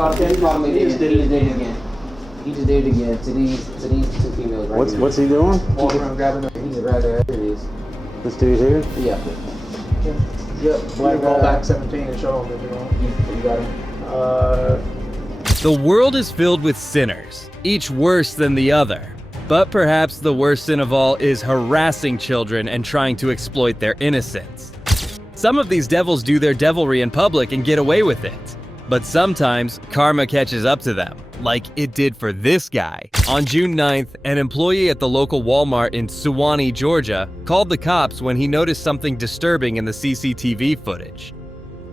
He just did it again. He just did it again to these two females right here. What's he doing? Walking around grabbing them. He's a right there. Here it is. This dude here? Yeah. Yep. Black roll back 17 and show him if you want. You got him. The world is filled with sinners, each worse than the other. But perhaps the worst sin of all is harassing children and trying to exploit their innocence. Some of these devils do their devilry in public and get away with it. But sometimes, karma catches up to them, like it did for this guy. On June 9th, an employee at the local Walmart in Suwanee, Georgia, called the cops when he noticed something disturbing in the CCTV footage.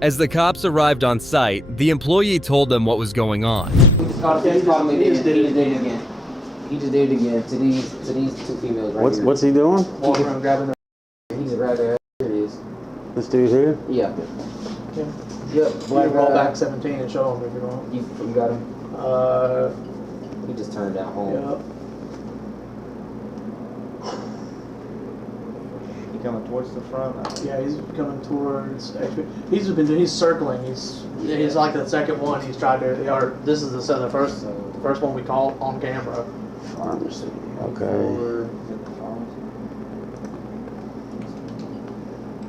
As the cops arrived on site, the employee told them what was going on. He just did it again. He just did it again to these two females right here. What's he doing? Walking around grabbing them. He's a right there. Here it is. This dude here? Yeah. Yep. Black roll back 17 and show him if you want. You got him. He just turned down home. Yep. He coming towards the front? Yeah, he's coming towards. He's circling. He's like the second one. He's tried to. This is the first one we caught on camera. Pharmacy. Okay.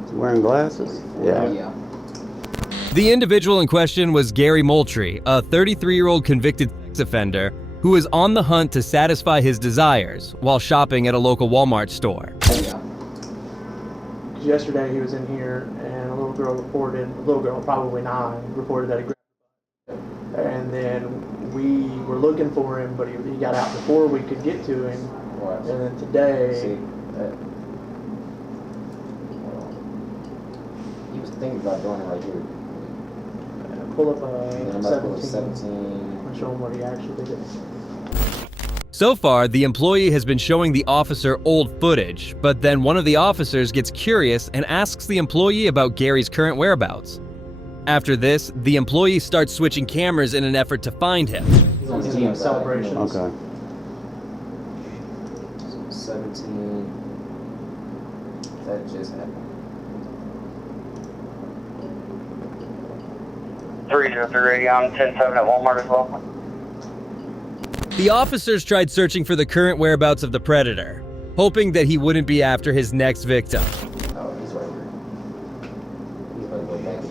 He's wearing glasses? Yeah. The individual in question was Gary Moultrie, a 33-year-old convicted sex offender who was on the hunt to satisfy his desires while shopping at a local Walmart store. Yeah. Yesterday he was in here and a little girl, probably 9, reported that he grabbed her. And then we were looking for him, but he got out before we could get to him. Right. And then today... He was thinking about doing it right here. Pull up 17. And show him what he actually did. So far, the employee has been showing the officer old footage, but then one of the officers gets curious and asks the employee about Gary's current whereabouts. After this, the employee starts switching cameras in an effort to find him. He's on team celebrations. Okay. 17. That just happened. 303 radio, I'm 10-7 at Walmart as well. The officers tried searching for the current whereabouts of the predator, hoping that he wouldn't be after his next victim. Oh, he's right here. He's about to go back in.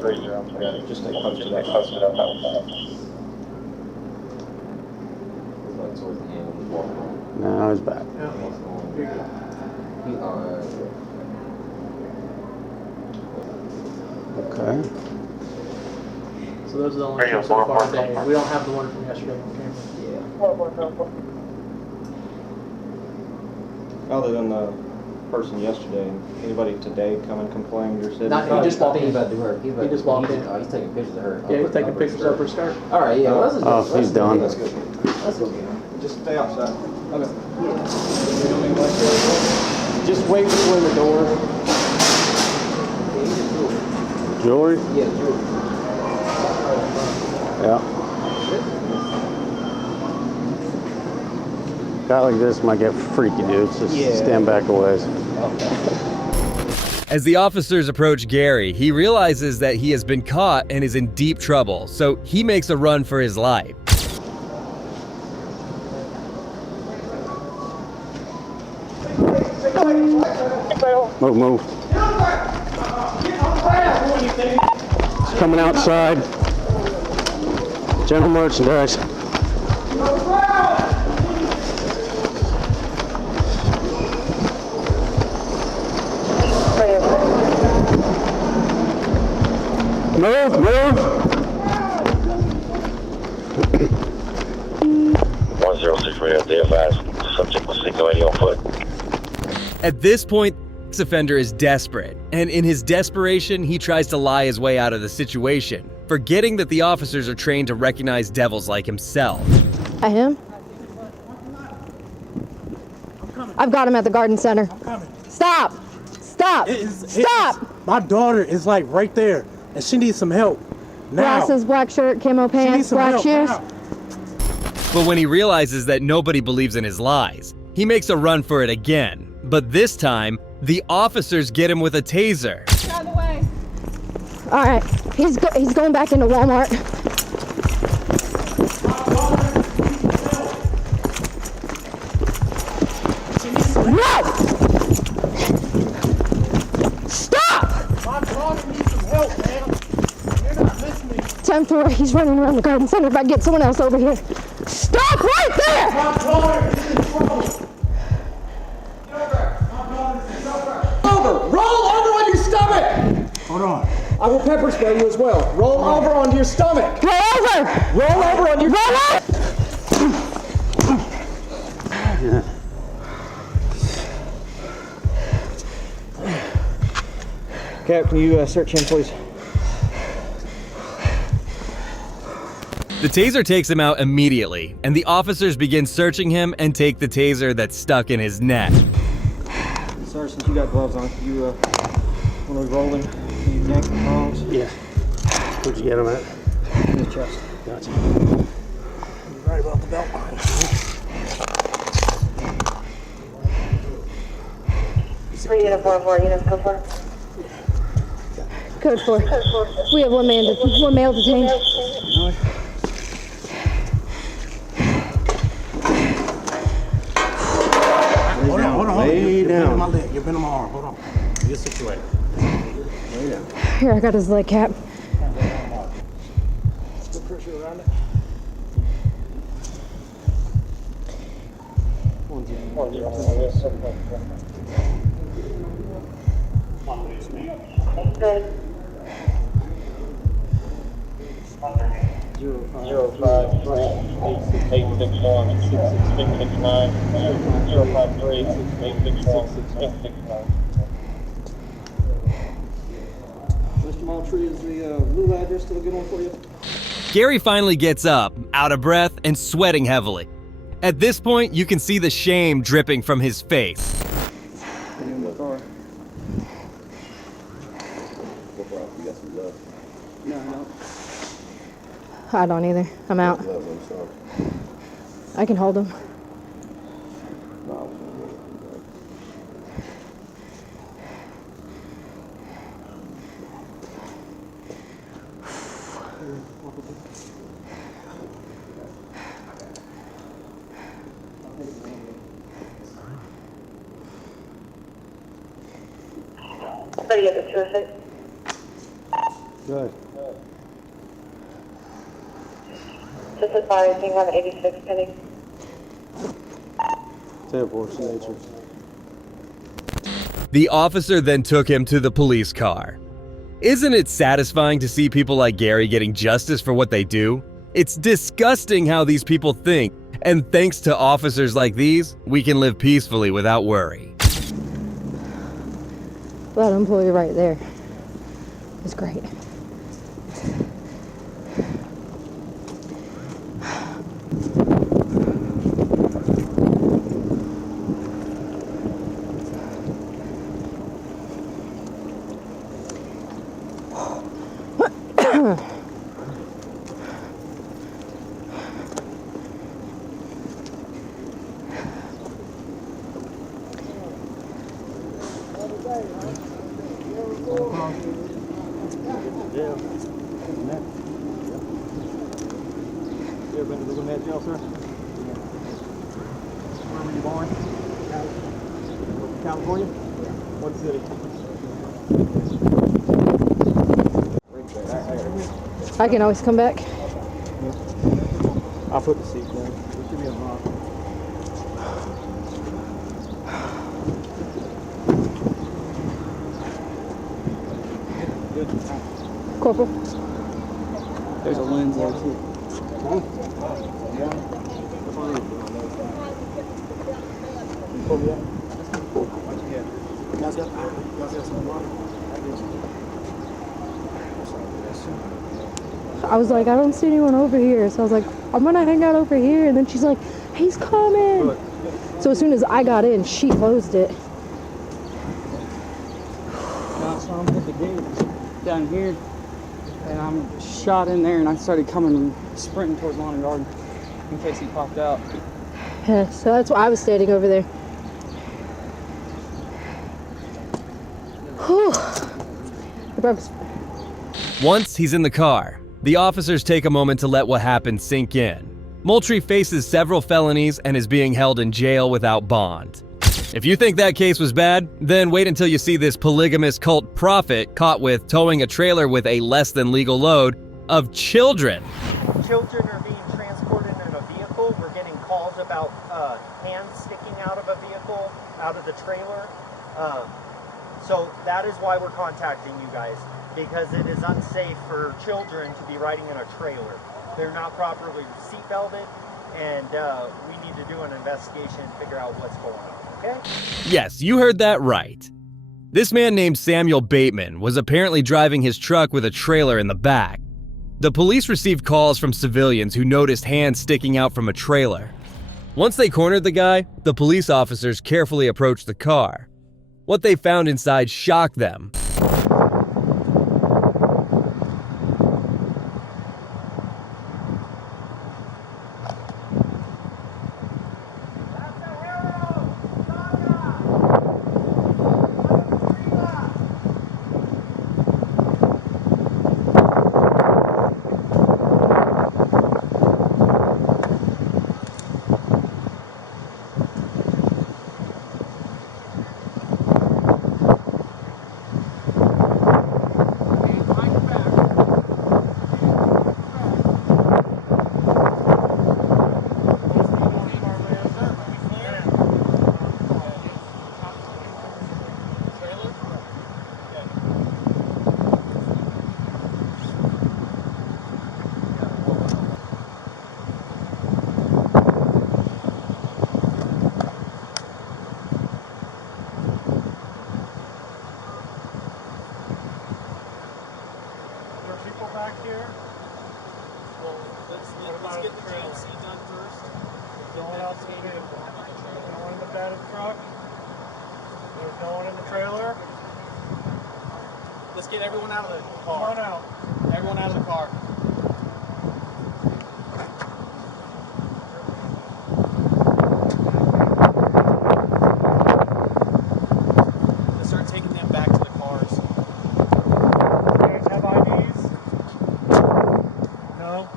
3-0. Yeah, just stay posted up. He's like towards the end when he's walking on. Now he's back. Okay. So those are the only two so far today. We don't have the one from yesterday on camera. Yeah. Other than the person yesterday, anybody today come and complained or said? He just walked in. He's about to do her. He just walked in. Oh, he's taking pictures of her. Yeah, he's taking pictures of her skirt. All right, yeah. Well, Oh, he's done. Let's go. Let's go. Just stay outside. Okay. Just wait between the door. Jewelry? Yeah, jewelry. Yeah. Guy like this might get freaky, dude. Just stand back a ways. As the officers approach Gary, he realizes that he has been caught and is in deep trouble, so he makes a run for his life. Move. It's coming outside. General merchandise. Move. 106 radio, DFS. Subject was seen going on foot. At this point, the offender is desperate, and in his desperation, he tries to lie his way out of the situation, forgetting that the officers are trained to recognize devils like himself. At him? I've got him at the garden center. I'm coming. Stop! Stop! My daughter is like right there, and she needs some help. Now. Glasses, black shirt, camo She needs pants, some black help shoes. now. But when he realizes that nobody believes in his lies, he makes a run for it again. But this time, the officers get him with a taser. All right. He's going back into Walmart. No! Stop! My daughter needs some help, man. You're not listening. 10-4, he's running around the garden center. If I get someone else over here. Stop right there! My daughter is in trouble. Roll over on your stomach! Hold on. I will pepper spray you as well. Roll over on your stomach. Roll over! Roll over on your Roll over! Cap, can you search him, please? The taser takes him out immediately, and the officers begin searching him and take the taser that's stuck in his neck. Sir, since you got gloves on, can you want to roll him in your neck and arms? Yeah. Where'd you get him at? In the chest. Gotcha. Right about the belt line. Unit 4-4, units go for. Code 4. We have one male detained. Hold on. Lay You're down. bending my leg. You're bending my arm. Hold on. Get situated. Lay down. Here, I got his leg cap. Put pressure around it. Good. 053-861-6659. Mr. Moultrie, is the blue address still a good one for you? Gary finally gets up, out of breath and sweating heavily. At this point, you can see the shame dripping from his face. I don't either. I'm out. I can hold him. Better get this terrific. Good. Just advising, have 86 pending. 10-4, nature. The officer then took him to the police car. Isn't it satisfying to see people like Gary getting justice for what they do? It's disgusting how these people think, and thanks to officers like these, we can live peacefully without worry. That employee right there is great. You ever been to the Gwinnett jail, sir? Where were you born? California? What city? I can always come back. I'll put the seat down. There should be a lock. Good. Corporal. There's a lens there too. I was like, I don't see anyone over here. So I was like, I'm gonna hang out over here. And then she's like, he's coming. So as soon as I got in, she closed it. I saw him hit the gate down here, and I'm shot in there, and I started coming and sprinting towards lawn and garden in case he popped out. Yeah, so that's why I was standing over there. Whew. The breakfast. Once he's in the car, the officers take a moment to let what happened sink in. Moultrie faces several felonies and is being held in jail without bond. If you think that case was bad, then wait until you see this polygamous cult prophet caught with towing a trailer with a less than legal load of children. Children are being transported in a vehicle. We're getting calls about hands sticking out of a vehicle, out of the trailer. So that is why we're contacting you guys, because it is unsafe for children to be riding in a trailer. They're not properly seat belted, and we need to do an investigation and figure out what's going on, okay? Yes, you heard that right. This man named Samuel Bateman was apparently driving his truck with a trailer in the back. The police received calls from civilians who noticed hands sticking out from a trailer. Once they cornered the guy, the police officers carefully approached the car. What they found inside shocked them. Let's get everyone out of the car. Come on out. Everyone out of the car. Let's start taking them back to the cars. You guys have IDs? No?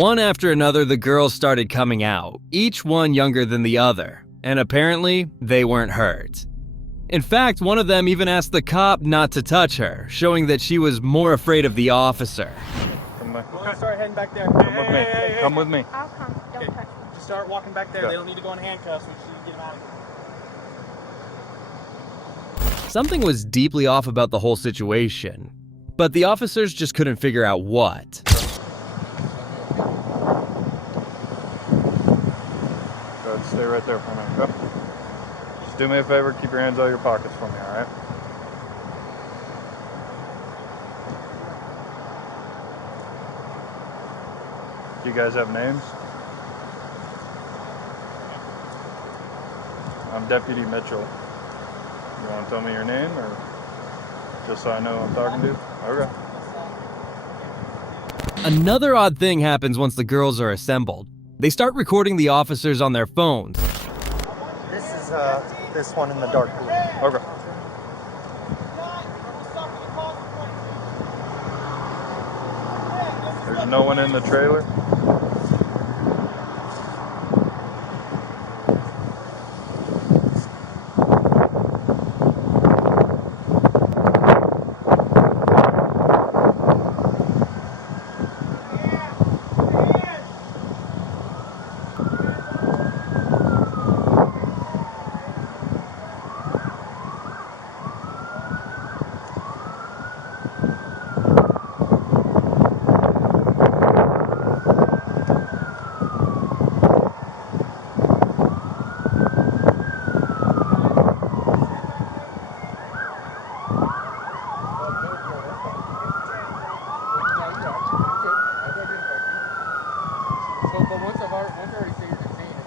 One after another, the girls started coming out, each one younger than the other, and apparently they weren't hurt. In fact, one of them even asked the cop not to touch her, showing that she was more afraid of the officer. We're gonna start heading back there. Come with me. Come with me. I'll come. Don't touch me. Just start walking back there. Go. They don't need to go in handcuffs. We just need to get them out of here. Something was deeply off about the whole situation, but the officers just couldn't figure out what. Go ahead, stay right there for a minute. Go. Just do me a favor, keep your hands out of your pockets for me, all right? Do you guys have names? I'm Deputy Mitchell. You want to tell me your name, or just so I know who I'm talking to? Okay. Another odd thing happens once the girls are assembled. They start recording the officers on their phones. This is this one in the dark blue. Okay. There's no one in the trailer?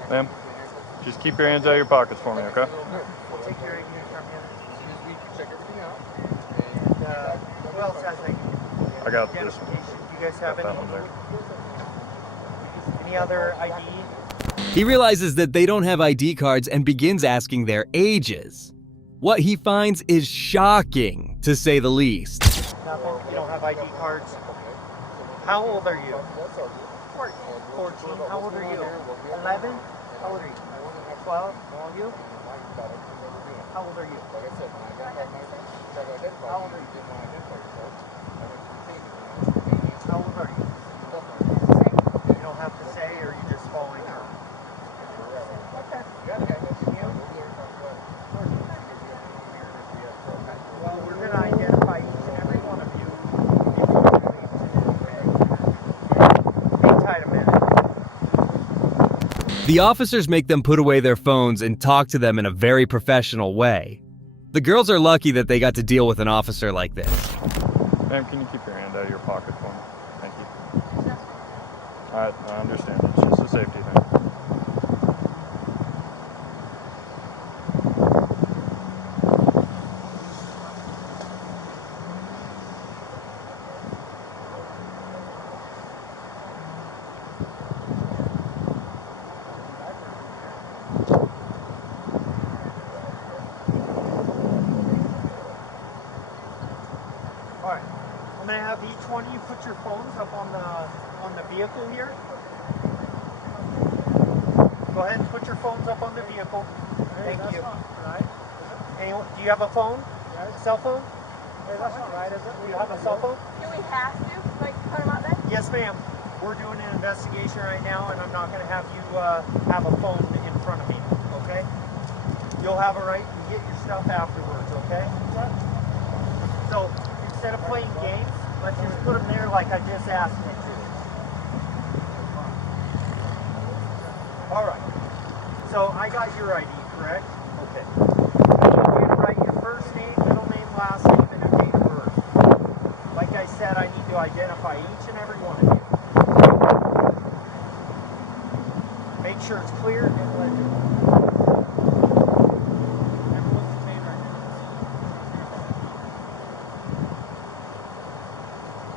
Ma'am, just keep your hands out of your pockets for me, okay? We'll take your ID from you. We check everything out. And who else has ID? I got this one. You guys have that one there. any other ID? He realizes that they don't have ID cards and begins asking their ages. What he finds is shocking, to say the least. Nothing? You don't have ID cards? How old are you? 14. How old are you? 11? How old are you? 12? You? How old are you? How old are you? How old are you? You don't have to say, or you just following her? Well, we're going to identify each and every one of you before we leave today. Hang tight a minute. The officers make them put away their phones and talk to them in a very professional way. The girls are lucky that they got to deal with an officer like this. Ma'am, can you keep your hand out of your pocket for me? Thank you. I understand. It's just a safety thing. Alright, I'm going to have each one of you put your phones up on the vehicle here. Go ahead and put your phones up on the vehicle. Thank you. Anyone, do you have a phone? Cell phone? That's not right, is it? Do you have a cell phone? Do we have to, like, put them out there? Yes, ma'am. We're doing an investigation right now, and I'm not going to have you have a phone in front of me, okay? You'll have a right to get your stuff afterwards, okay? So, instead of playing games, let's just put them there like I just asked you to. All right. So, I got your ID, correct? Okay. I need you to write your first name, middle name, last name, and your date of birth. Like I said, I need to identify each and every one of you. Make sure it's clear and legible.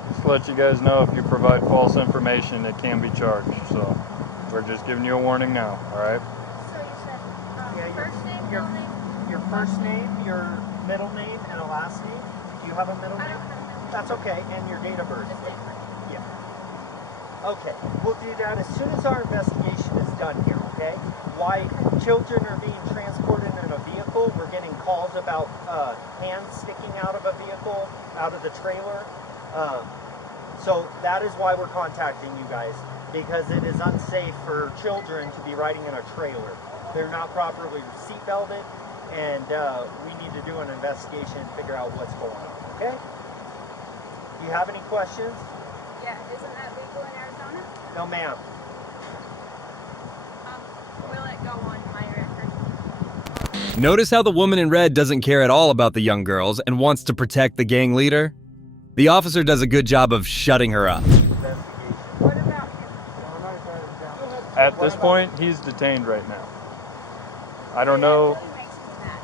Just to let you guys know, if you provide false information, it can be charged. So we're just giving you a warning now, all right? So you said first name, your, middle name? your first name, your middle name, and a last name. Do you have a middle I name? don't have a middle name. That's okay. And your date of birth. Just date of birth. Yeah. Okay. We'll do that as soon as our investigation is done here, okay? Why children are being transported in a vehicle. We're getting calls about hands sticking out of a vehicle, out of the trailer. So that is why we're contacting you guys, because it is unsafe for children to be riding in a trailer. They're not properly seat belted, and we need to do an investigation and figure out what's going on, okay? Do you have any questions? Yeah, isn't that legal in Arizona? No, ma'am. Will it go on my record? Notice how the woman in red doesn't care at all about the young girls and wants to protect the gang leader? The officer does a good job of shutting her up. What about him? At this point, he's detained right now. I don't know. That really makes me mad.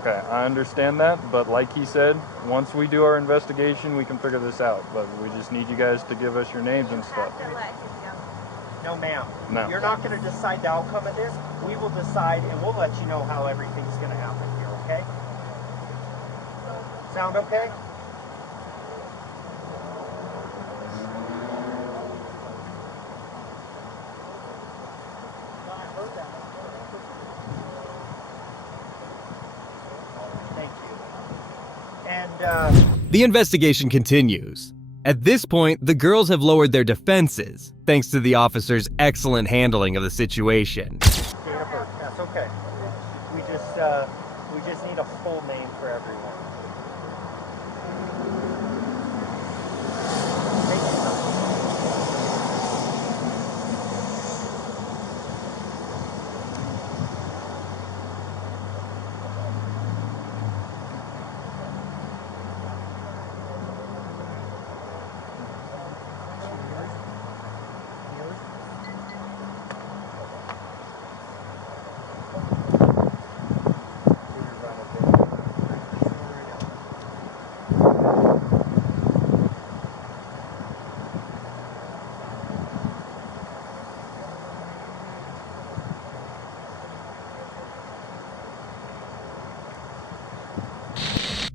Okay, I understand that, but like he said, once we do our investigation, we can figure this out. But we just need you guys to give us your names and stuff. You have to let him go. No, ma'am. No. You're not going to decide the outcome of this. We will decide, and we'll let you know how everything's going to happen here, okay? Sound okay? Thank you. And, The investigation continues. At this point, the girls have lowered their defenses, thanks to the officer's excellent handling of the situation. date of birth, that's okay. We just need a full name for everyone. Thank you.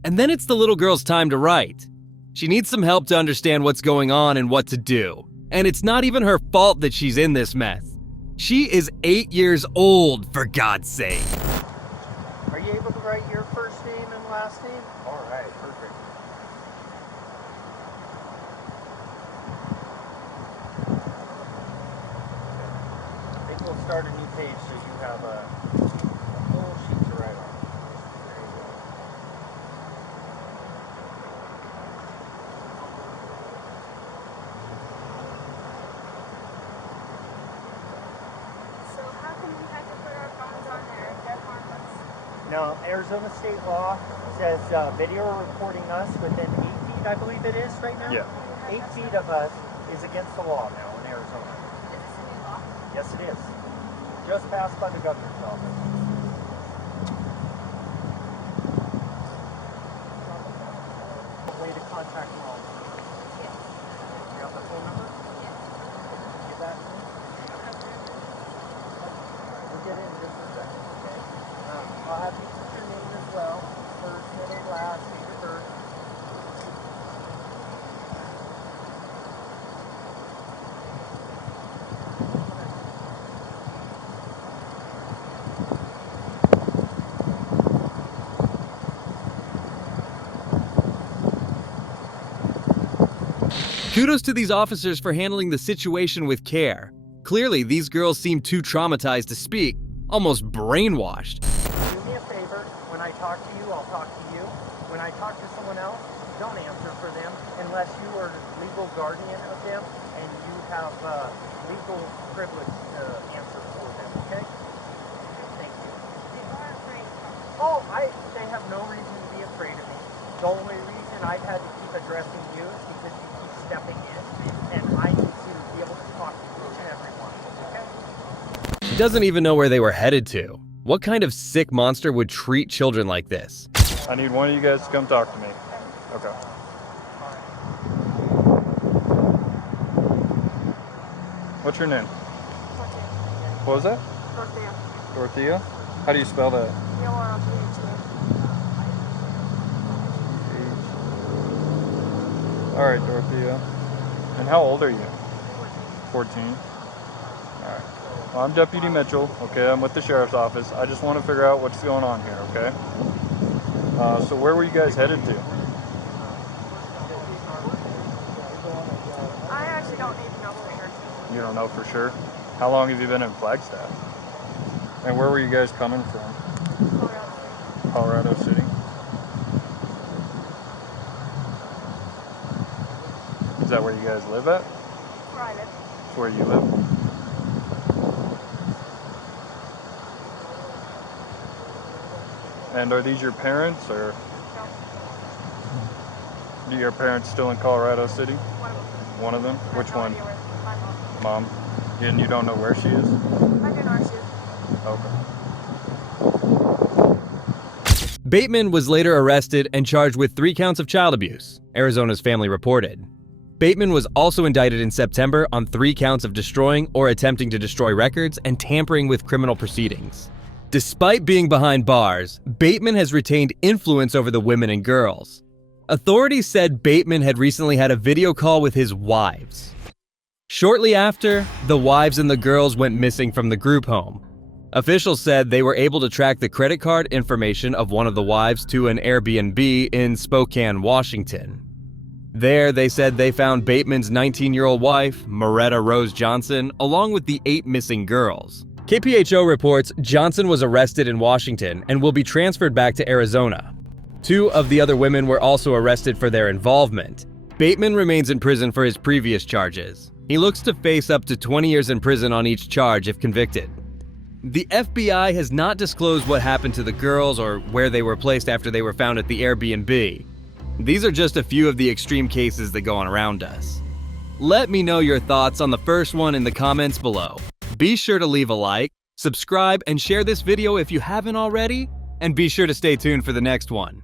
And then it's the little girl's time to write. She needs some help to understand what's going on and what to do. And it's not even her fault that she's in this mess. She is 8 years old, for God's sake. Are you able to write your first name and last name? All right, perfect. I think we'll start a new page so you have a whole sheet to write on. There you go. So how come we have to put our phones on there if they're harmless? Now, Arizona state law says video recording us within 8 feet, I believe it is right now? Yeah. 8 feet of us is against the law now in Arizona. Is this a new law? Yes, it is. Just passed by the governor's office. Way to contact mom. Yes. You have the phone number? Yes. Give that to me. We'll get it in just a second, okay? I'll have you put your name as well. First, middle, last, date of birth. Kudos to these officers for handling the situation with care. Clearly, these girls seem too traumatized to speak, almost brainwashed. Do me a favor. When I talk to you, I'll talk to you. When I talk to someone else, don't answer for them unless you are legal guardian of them and you have legal privilege to answer for them, okay? Thank you. Oh, they have no reason to be afraid of me. The only reason I've had to keep addressing you is because you keep stepping in, and I need to be able to talk to everyone, okay? She doesn't even know where they were headed to. What kind of sick monster would treat children like this? I need one of you guys to come talk to me. Okay. What's your name? What was that? Dorothea. Dorothea? How do you spell that? All right, Dorothea. And how old are you? 14. All right. Well, I'm Deputy Mitchell, okay? I'm with the Sheriff's Office. I just want to figure out what's going on here, okay? So where were you guys headed to? I actually don't even know for sure. You don't know for sure? How long have you been in Flagstaff? And where were you guys coming from? Colorado City. Is that where you guys live at? Where I live. That's where you live? And are these your parents, or? No. Do your parents still in Colorado City? One of them. Which one? My mom. Mom. And you don't know where she is? I do know where she is. Okay. Bateman was later arrested and charged with 3 counts of child abuse, Arizona's family reported. Bateman was also indicted in September on 3 counts of destroying or attempting to destroy records and tampering with criminal proceedings. Despite being behind bars, Bateman has retained influence over the women and girls. Authorities said Bateman had recently had a video call with his wives. Shortly after, the wives and the girls went missing from the group home. Officials said they were able to track the credit card information of one of the wives to an Airbnb in Spokane, Washington. There, they said they found Bateman's 19-year-old wife, Moretta Rose Johnson, along with the 8 missing girls. KPHO reports Johnson was arrested in Washington and will be transferred back to Arizona. 2 of the other women were also arrested for their involvement. Bateman remains in prison for his previous charges. He looks to face up to 20 years in prison on each charge if convicted. The FBI has not disclosed what happened to the girls or where they were placed after they were found at the Airbnb. These are just a few of the extreme cases that go on around us. Let me know your thoughts on the first one in the comments below. Be sure to leave a like, subscribe, and share this video if you haven't already, and be sure to stay tuned for the next one.